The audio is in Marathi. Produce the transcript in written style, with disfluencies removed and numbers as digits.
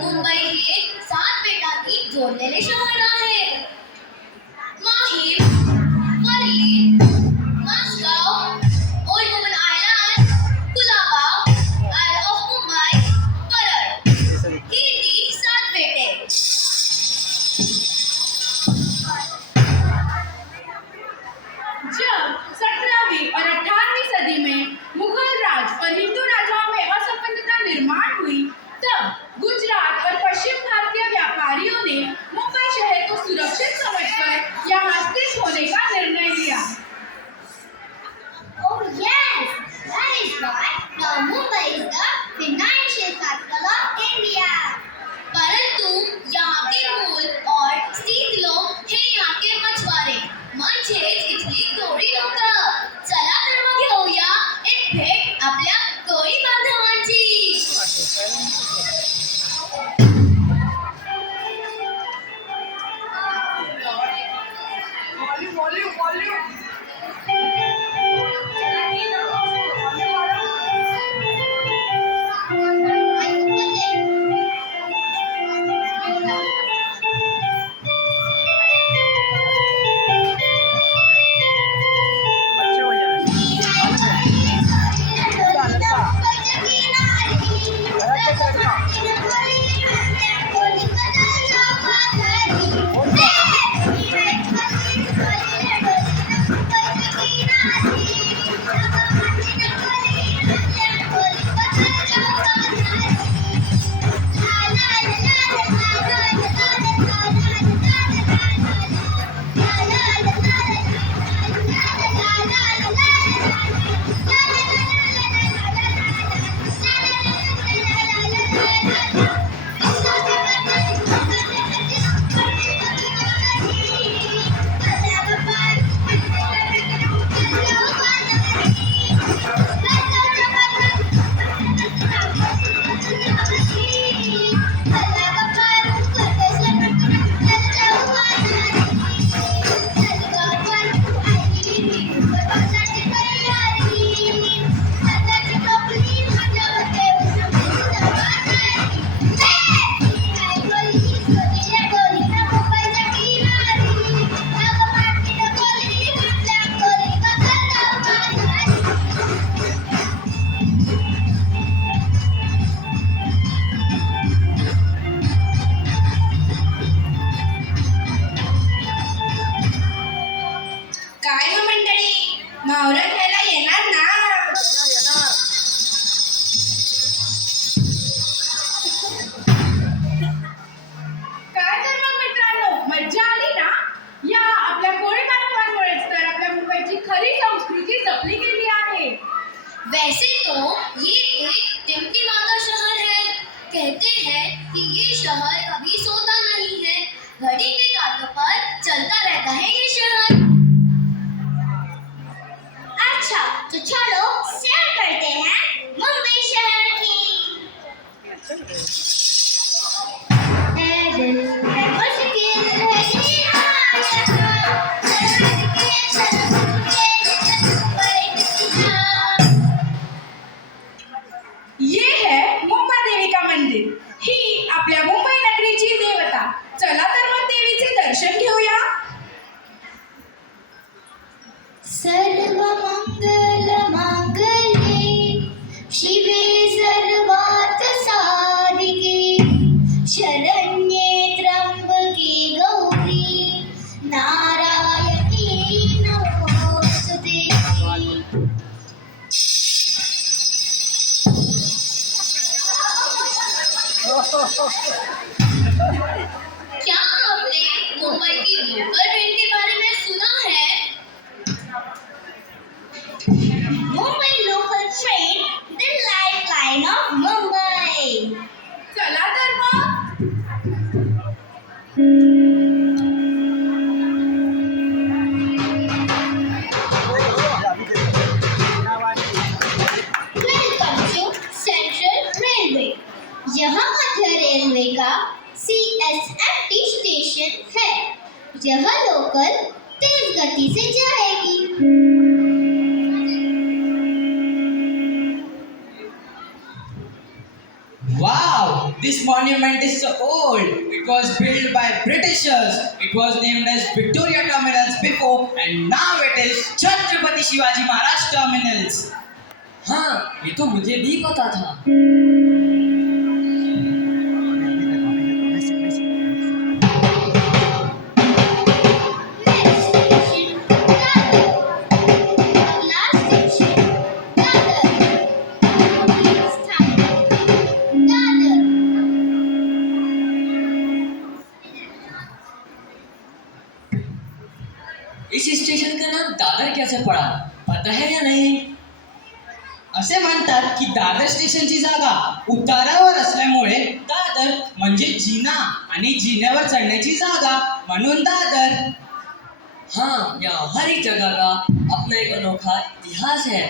मुंबई हे 7 बेटांनी जोडलेले शहर आहे. Mahim, Worli, Mazgaon, Old Woman Island, Colaba, Isle of Mumbai, Parel ही ती 7 बेटे. जब 17वीं और 18वीं सदी में मुगल राज और हिंदू राजाओं में असमानता निर्माण हुई, तब गुजरात और पश्चिम भारतीय व्यापारियों ने मुंबई शहर को सुरक्षित समझकर यहाँ स्थित होने का निर्णय लिया. Oh yes, that is why now Mumbai is the financial capital of India. परंतु यहाँ के मूल और स्थित लोग हे यहाँ के मछुआरे म्हणजेच इथली कोळी लोक. चला तर मग घेऊया एक भेट आपल्या कोळी बांधवांची. काय हो मंडळी, मावरं घ्यायला येणार ना? काय तर मग मित्रांनो, मज्जा आली ना? या आपल्या कोळी बांधवांमुळेच तर आपल्या मुंबईची खरी संस्कृती जपली गेली आहे. वैसे तो ये एक टिमटिमाता शहर है. कहते हैं कि ये शहर कभी सोता नहीं है. घड़ी के कांटों पर चलता रहता है ये शहर. अच्छा, तो चलो सैर करते हैं मुंबई शहर की. ये है मुंबा देवी का मंदिर. ही आपल्या मुंबई नगरीची देवता. चला तर मग देवीचे दर्शन घेऊया. सर्वमंगल मांगल्ये शिवे सर्वार्थ साधिके शरण्ये त्र्यंबके गौरी नारायणी नमोस्तुते. क्या आपने मुंबई की लोकल ट्रेन के बारे में सुना है? Mumbai local train, the lifeline of Mumbai. चला तर मग. Welcome to Central Railway. यहाँ मध्य रेलवे का CSMT स्टेशन है. यह लोकल तेज गति से जाएगी. Wow, This monument is so old. It was built by Britishers. It was named as Victoria Terminals before, and now it is Chhatrapati Shivaji Maharaj Terminals. हाँ, ये तो मुझे भी पता था। Next station, Dadar. अगला स्टेशन दादर। मुंबई स्थानक दादर। इस स्टेशन का नाम दादर कैसे पड़ा, पता है या नहीं? असे म्हणतात की दादर स्टेशनची जागा उतारावर असल्यामुळे दादर म्हणजे जिना आणि जिन्यावर चढण्याची जागा म्हणून दादर. हाँ, यहाँ हर एक जगह का अपना एक अनोखा इतिहास है।